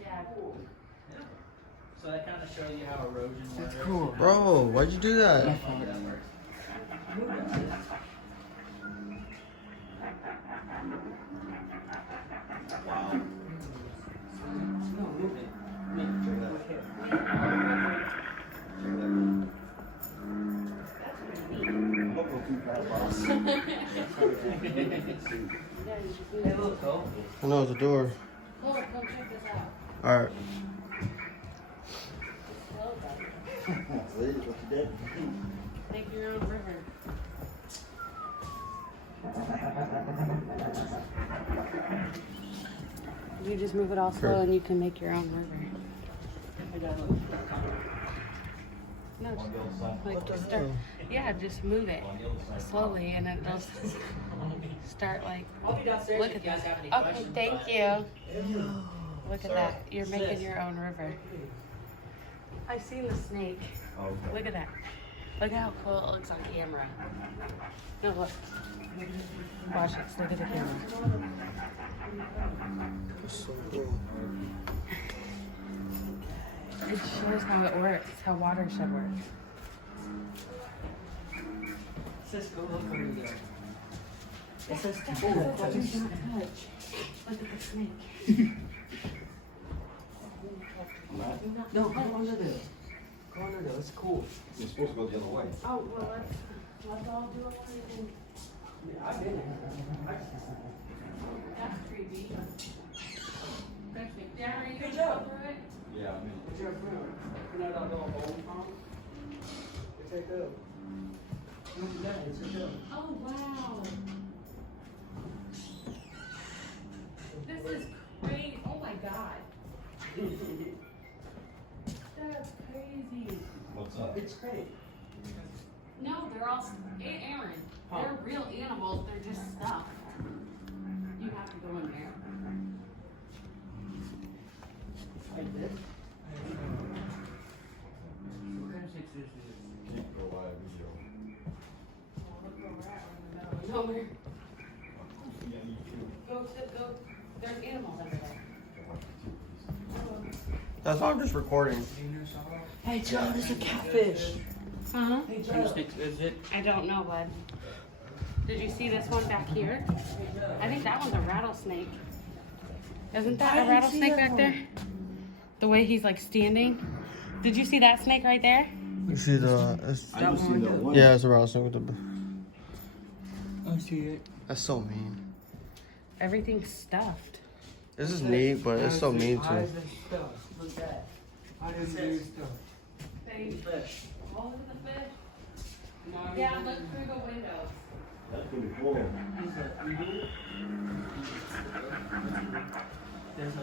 Yeah. So that kind of shows you how erosion works. That's cool. Bro, why'd you do that? How that works. Wow. No, move it. Hey, look, Cole. Oh no, it's a door. Look, come check this out. Alright. Slow, buddy. See what you did? Make your own river. You just move it all slow and you can make your own river. No, just, like just start. Yeah, just move it slowly and then it'll start like. I'll be downstairs Look if at you guys that. have any Okay, questions. thank you. Look at that. You're making your own river. I've seen the snake. Look at that. Look at how cool it looks on camera. No, look. Watch it. Look at the camera. That's so cool. It shows how it works, how watershed works. Cisco, look over there. It says Oh, touch. touch. Look at the snake. No, go under there. Go under there. It's cool. You're supposed to go the other way. Oh, well, let's all do it one thing. Yeah, I've been there. That's creepy. Dad, are you Good gonna job. go through it? Yeah, I mean. What's your friend? You know that little hole from? It's right there. No, yeah, it's right there. Oh, wow. This is crazy. Oh my god. That's crazy. What's up? It's great. No, they're all, Aaron, they're real animals. They're just stuff. You have to go in there. Like this? What kind of six is this? Can't go live video. Look where we're at. We're in the middle of nowhere. Go. There's animals over there. That's why I'm just recording. Hey Joe, there's a catfish. Huh? Hey Joe. Is it? I don't know, bud. Did you see this one back here? I think that one's a rattlesnake. Isn't that a rattlesnake back there? The way he's like standing. Did you see that snake right there? You see the. I don't see that one. Yeah, it's a rattlesnake with the. I see it. That's so mean. Everything's stuffed. This is neat, but it's so mean too. Eyes and stuff. Look at that. Eyes and stuff. Fish. All of the fish? Yeah, look through the windows. That's pretty cool. There's a.